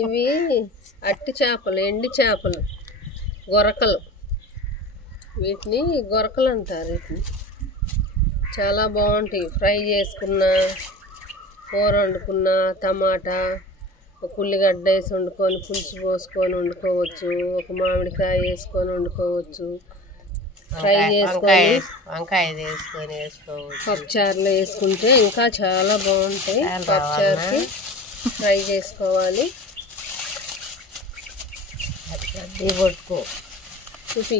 ఇవి అట్టి చేపలు, ఎండి చేపలు, గొరకలు. వీటిని గొరకలు అంటారు. వీటిని చాలా బాగుంటాయి. ఫ్రై చేసుకున్నా, కూర వండుకున్నా, టమాటా, ఒక ఉల్లిగడ్డ వేసి వండుకొని, పులుసు పోసుకొని వండుకోవచ్చు. ఒక మామిడికాయ వేసుకొని వండుకోవచ్చు. ఫ్రై చేసుకొని వంకాయ వేసుకొని వేసుకోవచ్చు. పప్పుచారులో వేసుకుంటే ఇంకా చాలా బాగుంటాయి. పప్పుచారుకి ఫ్రై చేసుకోవాలి. పట్టుకో చూపి.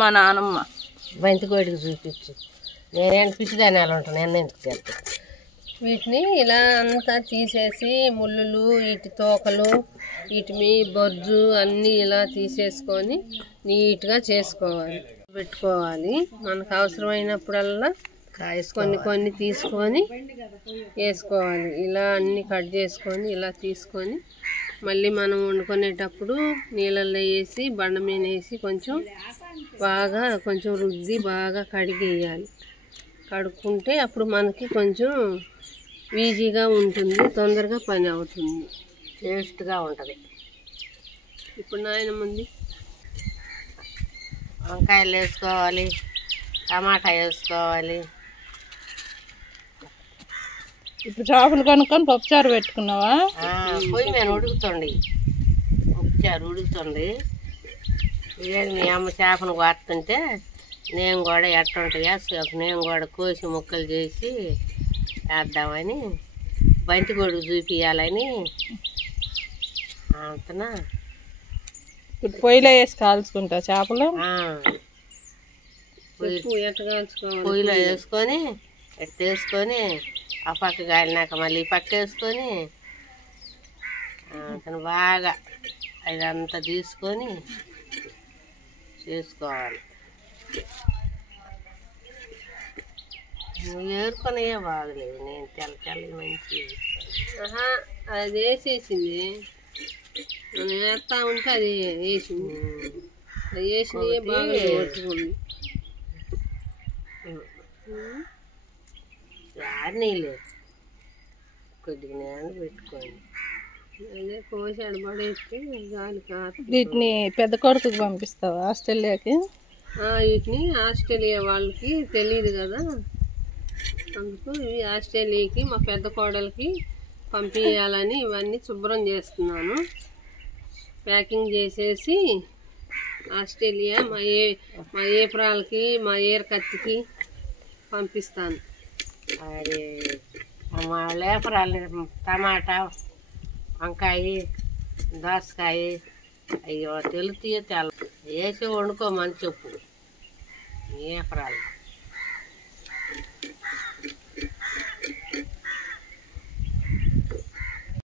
మా నానమ్మ బంతికోడికి చూపించు. నేనేంటి పిచ్చిదాన్ని అలా ఉంటాను. నేను ఎందుకు చేస్తాను. వీటిని ఇలా అంతా తీసేసి ముళ్ళులు, వీటి తోకలు, వీటి మీ బొజ్జు అన్నీ ఇలా తీసేసుకొని నీట్గా చేసుకోవాలి, పెట్టుకోవాలి. మనకు అవసరమైనప్పుడల్లా కొన్ని తీసుకొని వేసుకోవాలి. ఇలా అన్నీ కట్ చేసుకొని ఇలా తీసుకొని మళ్ళీ మనం వండుకునేటప్పుడు నీళ్ళల్లో వేసి బండ మీద వేసి కొంచెం రుద్ది బాగా కడిగేయాలి. కడుక్కుంటే అప్పుడు మనకి కొంచెం ఈజీగా ఉంటుంది, తొందరగా పని అవుతుంది, టేస్ట్గా ఉంటుంది. ఇప్పుడు నాయన ముందు వంకాయలు వేసుకోవాలి, టమాటా వేసుకోవాలి. ఇప్పుడు చేపలు కనుక్కొని పప్పుచారు పెట్టుకున్నావా? పొయ్యి మీద ఉడుకుతుంది, పప్పుచారు ఉడుకుతుంది. ఇదేంటి మీ అమ్మ చేపను కోస్తుంటే నేను కూడా ఎట్టుంటాయా నేను కూడా కోసి ముక్కలు చేసి వేద్దామని బంతి కొడుకు చూపించాలని అంతనా. ఇప్పుడు పొయ్యిలో వేసి కాల్చుకుంటా చేపలు. పొయ్యిలో వేసుకొని వేసుకొని ఆ పక్క గాలినాక మళ్ళీ పక్క వేసుకొని అతను బాగా అదంతా తీసుకొని చేసుకోవాలి. నువ్వు ఏరుకొని బాగలేదు. నేను తెల్ల మంచి అది వేసేసింది. మనం వేస్తా ఉంటే అది వేసింది. అది వేసినవి బాగా పట్టుకుంది. నీళ్ళు కొద్దిగా నేను పెట్టుకోండి. అదే కోసి అడబడేస్తే గాలి వీటిని పెద్ద కొడుకుకి పంపిస్తావా ఆస్ట్రేలియాకి? వీటిని ఆస్ట్రేలియా వాళ్ళకి తెలియదు కదా, అందుకు ఇవి ఆస్ట్రేలియాకి మా పెద్ద కోడలికి పంపించాలని ఇవన్నీ శుభ్రం చేస్తున్నాను. ప్యాకింగ్ చేసేసి ఆస్ట్రేలియా మా ఏప్రాల్కి మా ఏరకత్తికి పంపిస్తాను. అది మా లేపరాలు టమాటా, వంకాయ, దోసకాయ అయ్యో తెలుతాయో తెల్ల వేసి వండుకోమని చెప్పు ఏపరాలు.